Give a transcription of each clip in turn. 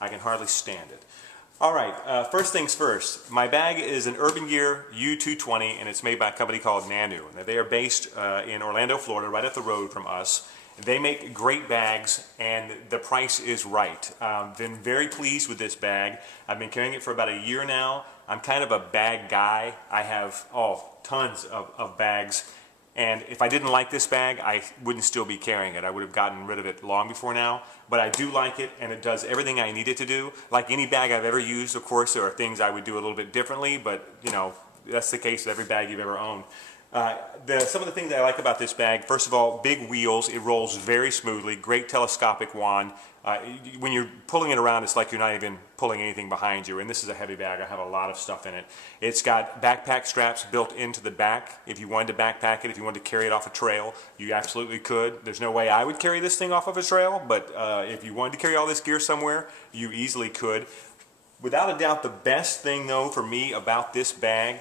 I can hardly stand it. All right, first things first. My bag is an Urban Gear U220, and it's made by a company called Nanu. Now, they are based in Orlando, Florida, right up the road from us. They make great bags, and the price is right. Been very pleased with this bag. I've been carrying it for about a year now. I'm kind of a bag guy. I have tons of bags. And if I didn't like this bag, I wouldn't still be carrying it. I would have gotten rid of it long before now. But I do like it, and it does everything I need it to do. Like any bag I've ever used, of course, there are things I would do a little bit differently, but you know, that's the case with every bag you've ever owned. Some of the things I like about this bag, first of all, big wheels. It rolls very smoothly, great telescopic wand. When you're pulling it around, it's like you're not even pulling anything behind you, and this is a heavy bag. I have a lot of stuff in it. It's got backpack straps built into the back. If you wanted to backpack it, if you wanted to carry it off a trail, you absolutely could. There's no way I would carry this thing off of a trail, but if you wanted to carry all this gear somewhere, you easily could. Without a doubt, the best thing, though, for me about this bag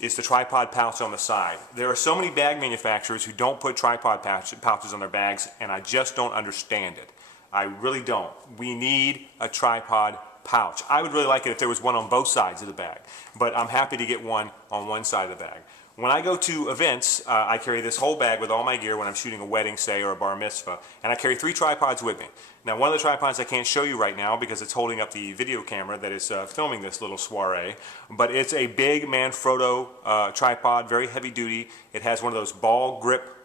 is the tripod pouch on the side. There are so many bag manufacturers who don't put tripod pouches on their bags, and I just don't understand it. I really don't. We need a tripod pouch. I would really like it if there was one on both sides of the bag, but I'm happy to get one on one side of the bag. When I go to events, I carry this whole bag with all my gear when I'm shooting a wedding, say, or a bar mitzvah, and I carry 3 tripods with me. Now, one of the tripods I can't show you right now because it's holding up the video camera that is filming this little soiree, but it's a big Manfrotto tripod, very heavy duty. It has one of those ball grip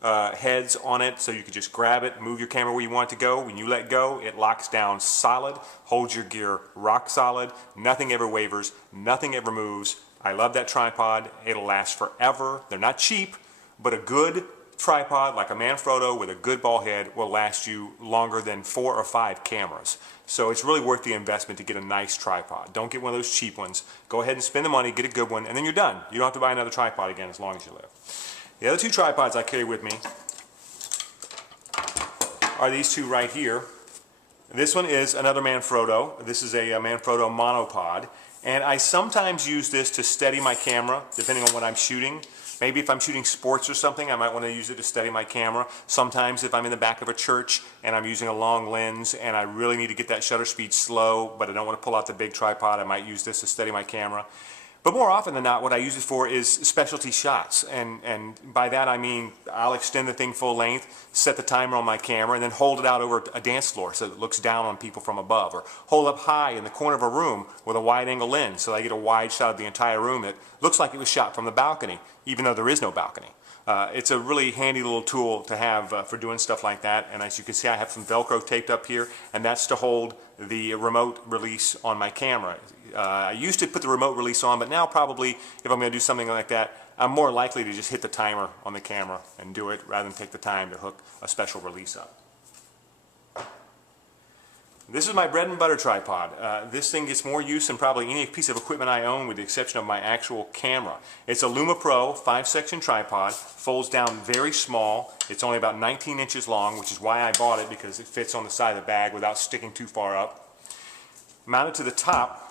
heads on it, so you can just grab it, move your camera where you want it to go. When you let go, it locks down solid, holds your gear rock solid, nothing ever wavers, nothing ever moves. I love that tripod. It'll last forever. They're not cheap, but a good tripod like a Manfrotto with a good ball head will last you longer than 4 or 5 cameras. So it's really worth the investment to get a nice tripod. Don't get one of those cheap ones. Go ahead and spend the money, get a good one, and then you're done. You don't have to buy another tripod again as long as you live. The other 2 tripods I carry with me are these 2 right here. This one is another Manfrotto. This is a Manfrotto monopod. And I sometimes use this to steady my camera, depending on what I'm shooting. Maybe if I'm shooting sports or something, I might want to use it to steady my camera. Sometimes if I'm in the back of a church and I'm using a long lens and I really need to get that shutter speed slow, but I don't want to pull out the big tripod, I might use this to steady my camera. But more often than not, what I use it for is specialty shots. And by that I mean I'll extend the thing full length, set the timer on my camera, and then hold it out over a dance floor so it looks down on people from above. Or hold up high in the corner of a room with a wide angle lens so I get a wide shot of the entire room that looks like it was shot from the balcony, even though there is no balcony. It's a really handy little tool to have for doing stuff like that. And as you can see, I have some Velcro taped up here, and that's to hold the remote release on my camera. I used to put the remote release on, but now probably if I'm going to do something like that, I'm more likely to just hit the timer on the camera and do it rather than take the time to hook a special release up. This is my bread and butter tripod. This thing gets more use than probably any piece of equipment I own with the exception of my actual camera. It's a Luma Pro 5-section tripod, folds down very small. It's only about 19 inches long, which is why I bought it, because it fits on the side of the bag without sticking too far up. Mounted to the top,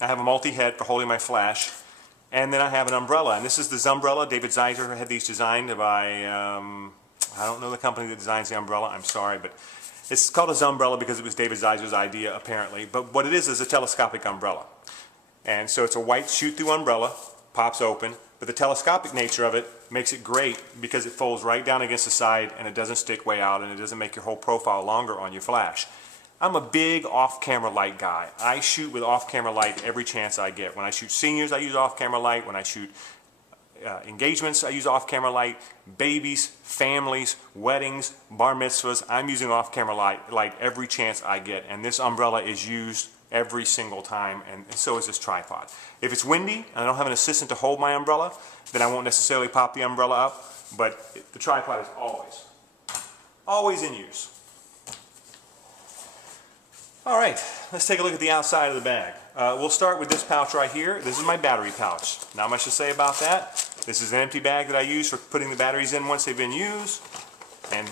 I have a multi-head for holding my flash, and then I have an umbrella, and this is the Zumbrella. David Zeiser had these designed by, I don't know the company that designs the umbrella, I'm sorry, but it's called a Zumbrella because it was David Zeiser's idea apparently, but what it is a telescopic umbrella. And so it's a white shoot-through umbrella, pops open, but the telescopic nature of it makes it great because it folds right down against the side and it doesn't stick way out and it doesn't make your whole profile longer on your flash. I'm a big off-camera light guy. I shoot with off-camera light every chance I get. When I shoot seniors, I use off-camera light. When I shoot engagements, I use off-camera light. Babies, families, weddings, bar mitzvahs, I'm using off-camera light every chance I get. And this umbrella is used every single time, and so is this tripod. If it's windy and I don't have an assistant to hold my umbrella, then I won't necessarily pop the umbrella up, but the tripod is always in use. All right, let's take a look at the outside of the bag. We'll start with this pouch right here. This is my battery pouch. Not much to say about that. This is an empty bag that I use for putting the batteries in once they've been used. And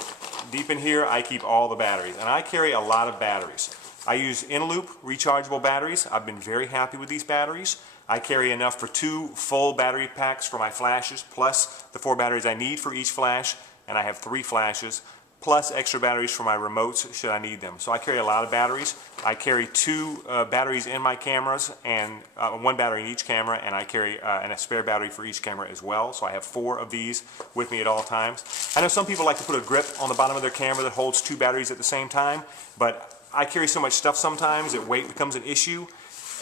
deep in here, I keep all the batteries. And I carry a lot of batteries. I use in-loop rechargeable batteries. I've been very happy with these batteries. I carry enough for 2 full battery packs for my flashes, plus the 4 batteries I need for each flash, and I have 3 flashes. plus extra batteries for my remotes should I need them. So I carry a lot of batteries. I carry 2 batteries in my cameras, and 1 battery in each camera, and I carry a spare battery for each camera as well. So I have 4 of these with me at all times. I know some people like to put a grip on the bottom of their camera that holds 2 batteries at the same time, but I carry so much stuff sometimes that weight becomes an issue,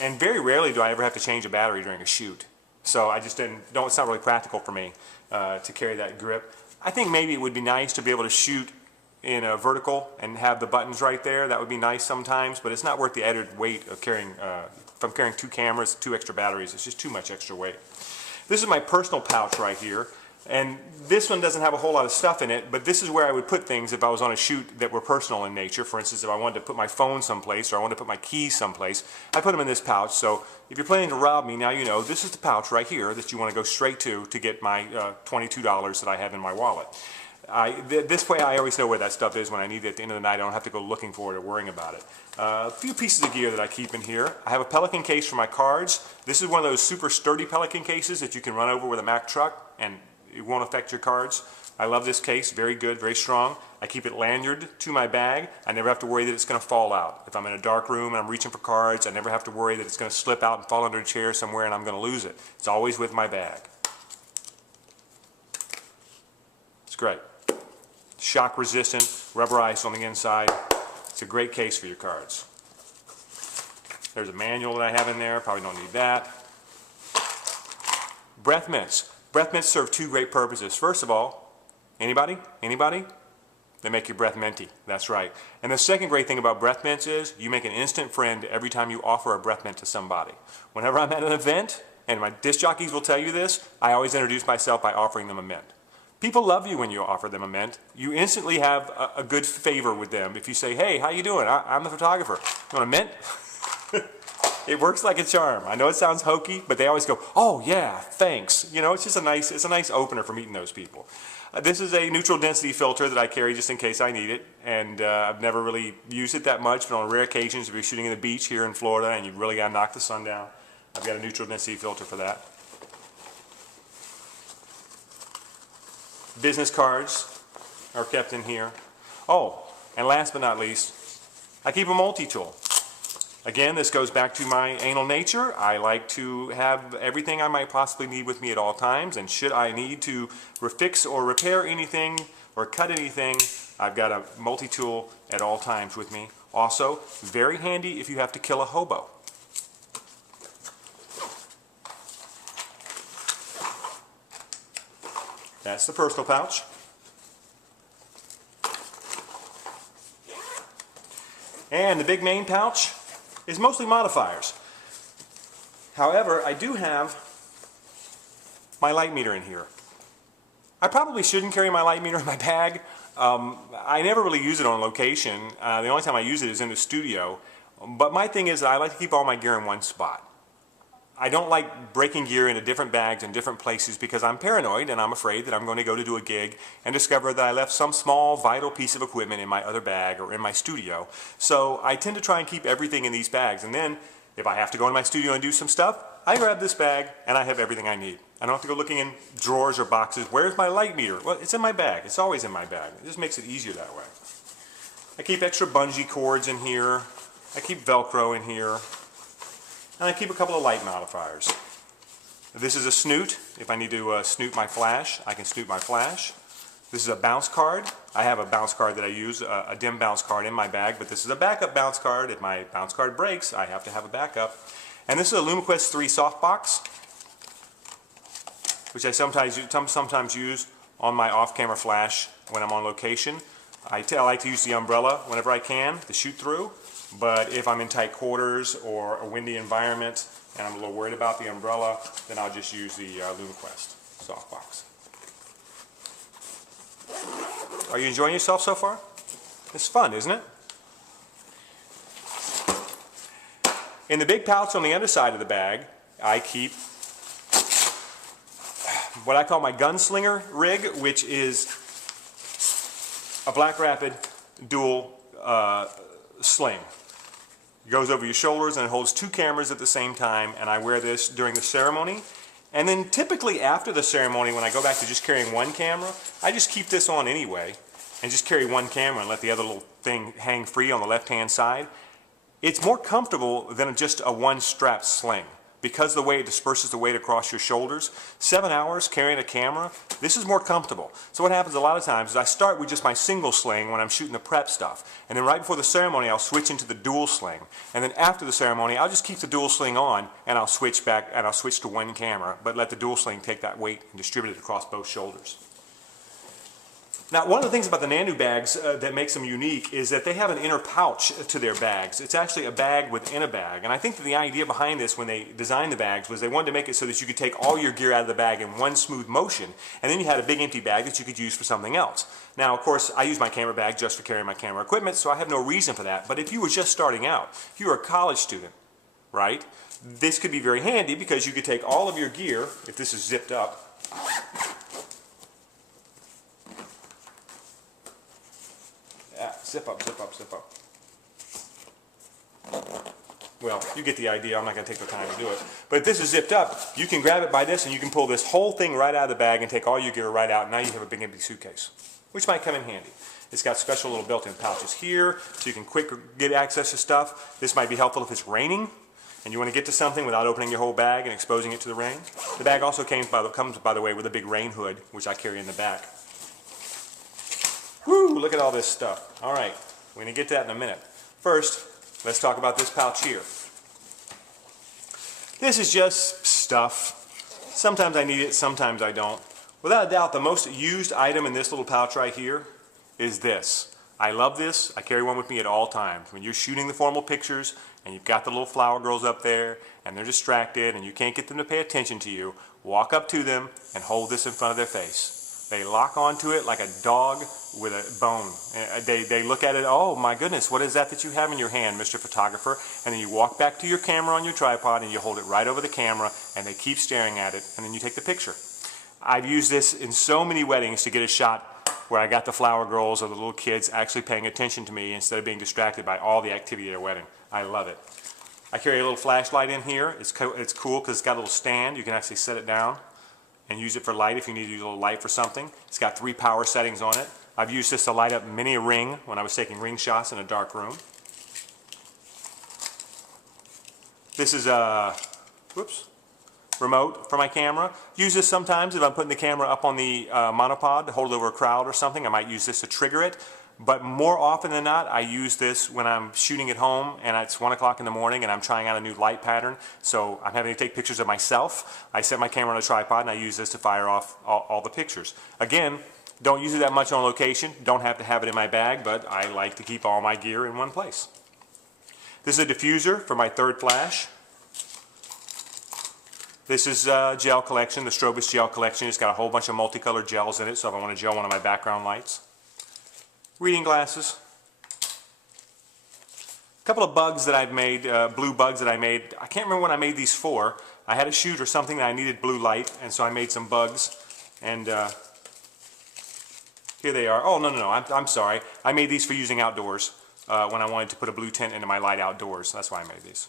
and very rarely do I ever have to change a battery during a shoot. So I just it's not really practical for me to carry that grip. I think maybe it would be nice to be able to shoot in a vertical and have the buttons right there. That would be nice sometimes, but it's not worth the added weight of carrying, if I'm carrying 2 cameras, 2 extra batteries, it's just too much extra weight. This is my personal pouch right here, and this one doesn't have a whole lot of stuff in it, but this is where I would put things if I was on a shoot that were personal in nature. For instance, if I wanted to put my phone someplace or I wanted to put my keys someplace, I put them in this pouch. So if you're planning to rob me, now you know this is the pouch right here that you want to go straight to get my $22 that I have in my wallet. This way I always know where that stuff is when I need it at the end of the night. I don't have to go looking for it or worrying about it. A few pieces of gear that I keep in here. I have a Pelican case for my cards. This is one of those super sturdy Pelican cases that you can run over with a Mack truck and it won't affect your cards. I love this case, very good, very strong. I keep it lanyarded to my bag. I never have to worry that it's going to fall out. If I'm in a dark room and I'm reaching for cards, I never have to worry that it's going to slip out and fall under a chair somewhere and I'm going to lose it. It's always with my bag. It's great. Shock resistant, rubberized on the inside. It's a great case for your cards. There's a manual that I have in there, probably don't need that. Breath mints. Breath mints serve 2 great purposes. First of all, anybody? They make your breath minty, that's right. And the second great thing about breath mints is you make an instant friend every time you offer a breath mint to somebody. Whenever I'm at an event, and my disc jockeys will tell you this, I always introduce myself by offering them a mint. People love you when you offer them a mint. You instantly have a good favor with them. If you say, hey, how you doing? I'm the photographer. You want a mint? It works like a charm. I know it sounds hokey, but they always go, oh yeah, thanks. You know, it's just a nice opener for meeting those people. This is a neutral density filter that I carry just in case I need it, and I've never really used it that much, but on rare occasions, if you're shooting in the beach here in Florida and you really got to knock the sun down, I've got a neutral density filter for that. Business cards are kept in here. Oh, and last but not least, I keep a multi-tool. Again, this goes back to my anal nature. I like to have everything I might possibly need with me at all times, and should I need to fix or repair anything or cut anything, I've got a multi-tool at all times with me. Also, very handy if you have to kill a hobo. That's the personal pouch. And the big main pouch is mostly modifiers. However, I do have my light meter in here. I probably shouldn't carry my light meter in my bag. I never really use it on location. The only time I use it is in the studio. But my thing is that I like to keep all my gear in one spot. I don't like breaking gear into different bags in different places because I'm paranoid and I'm afraid that I'm going to go to do a gig and discover that I left some small vital piece of equipment in my other bag or in my studio. So I tend to try and keep everything in these bags, and then if I have to go in my studio and do some stuff, I grab this bag and I have everything I need. I don't have to go looking in drawers or boxes. Where's my light meter? Well, it's in my bag. It's always in my bag. It just makes it easier that way. I keep extra bungee cords in here. I keep Velcro in here. And I keep a couple of light modifiers. This is a snoot. If I need to snoot my flash, I can snoot my flash. This is a bounce card. I have a bounce card that I use, a dim bounce card in my bag, but this is a backup bounce card. If my bounce card breaks, I have to have a backup. And this is a LumaQuest 3 softbox, which I sometimes use on my off-camera flash when I'm on location. I like to use the umbrella whenever I can to shoot through. But if I'm in tight quarters or a windy environment and I'm a little worried about the umbrella, then I'll just use the LumaQuest softbox. Are you enjoying yourself so far? It's fun, isn't it? In the big pouch on the underside of the bag, I keep what I call my gunslinger rig, which is a Black Rapid dual sling. It goes over your shoulders and it holds 2 cameras at the same time, and I wear this during the ceremony. And then typically after the ceremony, when I go back to just carrying 1 camera, I just keep this on anyway. and just carry one camera and let the other little thing hang free on the left-hand side, it's more comfortable than just a one-strap sling. Because of the way it disperses the weight across your shoulders, 7 hours carrying a camera, this is more comfortable. So what happens a lot of times is I start with just my single sling when I'm shooting the prep stuff. And then right before the ceremony, I'll switch into the dual sling. And then after the ceremony, I'll just keep the dual sling on and I'll switch back and I'll switch to one camera, but let the dual sling take that weight and distribute it across both shoulders. Now, one of the things about the Nanu bags that makes them unique is that they have an inner pouch to their bags. It's actually a bag within a bag. And I think that the idea behind this when they designed the bags was they wanted to make it so that you could take all your gear out of the bag in one smooth motion, and then you had a big empty bag that you could use for something else. Now, of course, I use my camera bag just for carrying my camera equipment, so I have no reason for that. But if you were just starting out, if you were a college student, right, this could be very handy because you could take all of your gear, if this is zipped up, zip up, zip up, zip up. Well, you get the idea. I'm not going to take the time to do it. But if this is zipped up, you can grab it by this and you can pull this whole thing right out of the bag and take all your gear right out. And now you have a big empty suitcase, which might come in handy. It's got special little built-in pouches here so you can quick get access to stuff. This might be helpful if it's raining and you want to get to something without opening your whole bag and exposing it to the rain. The bag also comes, by the way, with a big rain hood, which I carry in the back. Woo, look at all this stuff. All right, we're going to get to that in a minute. First, let's talk about this pouch here. This is just stuff. Sometimes I need it, sometimes I don't. Without a doubt, the most used item in this little pouch right here is this. I love this. I carry one with me at all times. When you're shooting the formal pictures and you've got the little flower girls up there and they're distracted and you can't get them to pay attention to you, walk up to them and hold this in front of their face. They lock onto it like a dog with a bone. They look at it, oh my goodness, what is that you have in your hand, Mr. Photographer? And then you walk back to your camera on your tripod and you hold it right over the camera and they keep staring at it and then you take the picture. I've used this in so many weddings to get a shot where I got the flower girls or the little kids actually paying attention to me instead of being distracted by all the activity at their wedding. I love it. I carry a little flashlight in here. It's cool because it's got a little stand. You can actually set it down and use it for light if you need to use a little light for something. It's got 3 power settings on it. I've used this to light up many a ring when I was taking ring shots in a dark room. This is a remote for my camera. Use this sometimes if I'm putting the camera up on the monopod to hold over a crowd or something. I might use this to trigger it. But more often than not, I use this when I'm shooting at home and it's 1 o'clock in the morning and I'm trying out a new light pattern. So I'm having to take pictures of myself. I set my camera on a tripod and I use this to fire off all the pictures. Again, don't use it that much on location. Don't have to have it in my bag, but I like to keep all my gear in one place. This is a diffuser for my 3rd flash. This is gel collection, the Strobist gel collection. It's got a whole bunch of multicolored gels in it, so if I want to gel one of my background lights. Reading glasses. A couple of bugs that I've made, blue bugs that I made. I can't remember what I made these for. I had a shoot or something that I needed blue light, and so I made some bugs. And here they are. Oh, no, I'm sorry. I made these for using outdoors when I wanted to put a blue tint into my light outdoors. That's why I made these.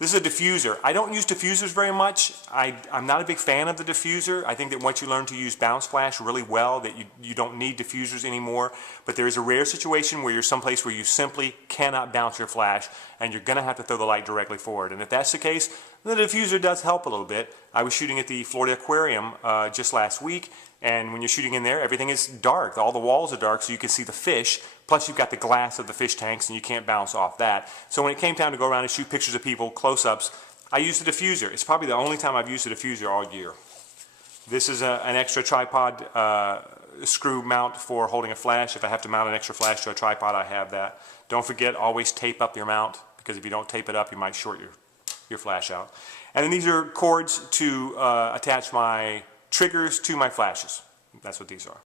This is a diffuser. I don't use diffusers very much. I'm not a big fan of the diffuser. I think that once you learn to use bounce flash really well, that you don't need diffusers anymore. But there is a rare situation where you're someplace where you simply cannot bounce your flash and you're going to have to throw the light directly forward. And if that's the case, the diffuser does help a little bit. I was shooting at the Florida Aquarium just last week, and when you're shooting in there, everything is dark. All the walls are dark so you can see the fish, plus you've got the glass of the fish tanks and you can't bounce off that. So when it came time to go around and shoot pictures of people, close-ups, I used the diffuser. It's probably the only time I've used the diffuser all year. This is an extra tripod screw mount for holding a flash. If I have to mount an extra flash to a tripod, I have that. Don't forget, always tape up your mount, because if you don't tape it up, you might short your flash out. And then these are cords to attach my triggers to my flashes. That's what these are.